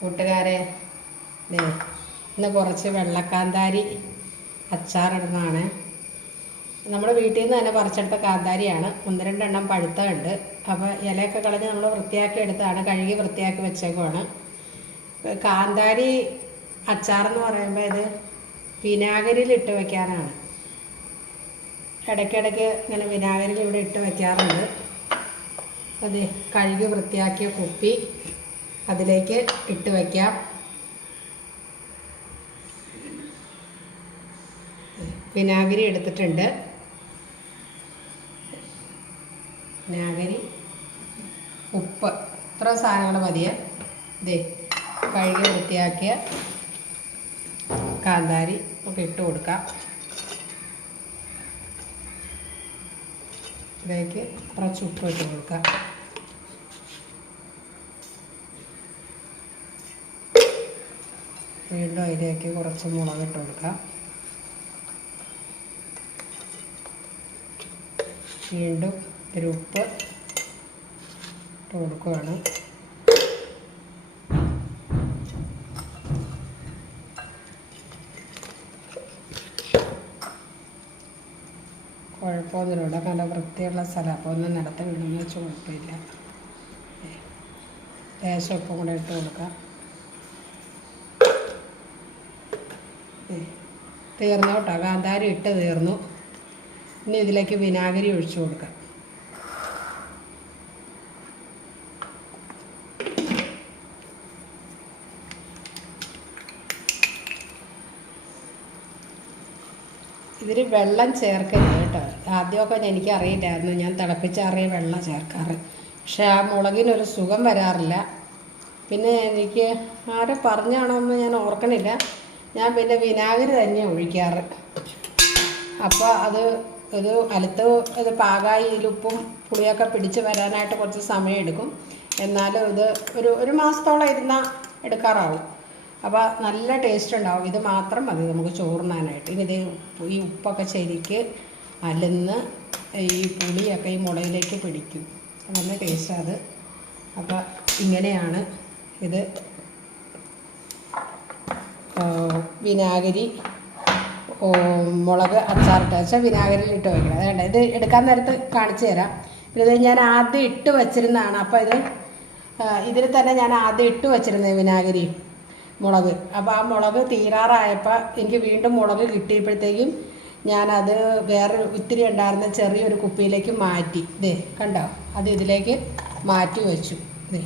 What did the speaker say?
കൂട്ടുകാരെ, ഇന്ന് കുറച്ച് വെള്ളക്കാന്താരി അച്ചാറിടുന്നതാണ്. നമ്മുടെ വീട്ടിൽ നിന്ന് തന്നെ പറിച്ചെടുത്ത കാന്താരിയാണ്. 1-2 എണ്ണം പഴുത്തുണ്ട്. അപ്പോൾ ഇലയൊക്കെ കളഞ്ഞ് നമ്മൾ വൃത്തിയാക്കി എടുത്താണ്, കഴുകി വൃത്തിയാക്കി വെച്ചേക്കുവാണ്. കാന്താരി അച്ചാറെന്ന് പറയുമ്പോൾ ഇത് വിനാഗിരിയിലിട്ട് വയ്ക്കാനാണ്. ഇടയ്ക്കിടയ്ക്ക് ഇങ്ങനെ വിനാഗിരിയിൽ ഇവിടെ ഇട്ട് വയ്ക്കാറുണ്ട്. അത് കഴുകി വൃത്തിയാക്കിയ കുപ്പി അതിലേക്ക് ഇട്ട് വയ്ക്കാം. വിനാഗിരി എടുത്തിട്ടുണ്ട്. വിനാഗിരി, ഉപ്പ്, ഇത്ര സാധനങ്ങൾ മതിയെ. ഇതേ കഴുകി വൃത്തിയാക്കിയ കാന്താരി ഒക്കെ ഇട്ട് കൊടുക്കാം. ഇതിലേക്ക് കുറച്ച് ഉപ്പ് ഇട്ട് കൊടുക്കാം. വീണ്ടും അതിലേക്ക് കുറച്ച് മുളക് ഇട്ട് കൊടുക്കാം. വീണ്ടും ഒരു ഉപ്പ് ഇട്ട് കൊടുക്കുകയാണ്. കുഴപ്പമൊന്നുമില്ല, നല്ല വൃത്തിയുള്ള സ്ഥലം. അപ്പോൾ ഒന്നും നിലത്ത് വീണെന്ന് വെച്ച് കുഴപ്പമില്ല. ലേശം ഉപ്പും കൂടെ ഇട്ട് കൊടുക്കാം. തീർന്നു കേട്ടോ, കാന്താരി ഇട്ട് തീർന്നു. ഇനി ഇതിലേക്ക് വിനാഗിരി ഒഴിച്ചു കൊടുക്കാം. ഇതിൽ വെള്ളം ചേർക്കരുത് കേട്ടോ. ആദ്യമൊക്കെ എനിക്കറിയില്ലായിരുന്നു, ഞാൻ തിളപ്പിച്ചാറിയ വെള്ളം ചേർക്കാറ്. പക്ഷെ ആ മുളകിനൊരു സുഖം വരാറില്ല. പിന്നെ എനിക്ക് ആരും പറഞ്ഞാണോ എന്ന് ഞാൻ ഓർക്കണില്ല. ഞാൻ പിന്നെ വിനാഗിരി തന്നെ ഒഴിക്കാറ്. അപ്പോൾ അത് ഇത് പാകമായി. ഇതിലുപ്പും പുളിയൊക്കെ പിടിച്ച് വരാനായിട്ട് കുറച്ച് സമയം എടുക്കും. എന്നാലും ഇത് ഒരു മാസത്തോളം ഇരുന്നാൽ എടുക്കാറാവും. അപ്പോൾ നല്ല ടേസ്റ്റ് ഉണ്ടാവും. ഇത് മാത്രം മതി നമുക്ക് ചോറുണ്ണാനായിട്ട്. ഇനി ഇത് ഈ ഉപ്പൊക്കെ ശരിക്ക് അലന്ന് ഈ പുളിയൊക്കെ ഈ മുളകിലേക്ക് പിടിക്കും. നല്ല ടേസ്റ്റാണ് അത്. അപ്പോൾ ഇങ്ങനെയാണ് ഇത്. വിനാഗിരി മുളക് അച്ചാറിട്ട് വെച്ചാൽ വിനാഗിരിയിൽ ഇട്ട് വയ്ക്കണം. അതുകൊണ്ട് ഇത് എടുക്കാൻ നേരത്ത് കാണിച്ചു തരാം. പിന്നെ ഇത് ഞാൻ ആദ്യം ഇട്ട് വച്ചിരുന്നതാണ്. അപ്പോൾ ഇതിൽ തന്നെ ഞാൻ ആദ്യം ഇട്ട് വച്ചിരുന്നത് വിനാഗിരി മുളക്. അപ്പോൾ ആ മുളക് തീരാറായപ്പോൾ എനിക്ക് വീണ്ടും മുളക് കിട്ടിയപ്പോഴത്തേക്കും ഞാനത് വേറെ ഇത്തിരി ഉണ്ടായിരുന്ന ചെറിയൊരു കുപ്പിയിലേക്ക് മാറ്റി. ഇതേ കണ്ടോ, അത് ഇതിലേക്ക് മാറ്റി വെച്ചു. ഇതേ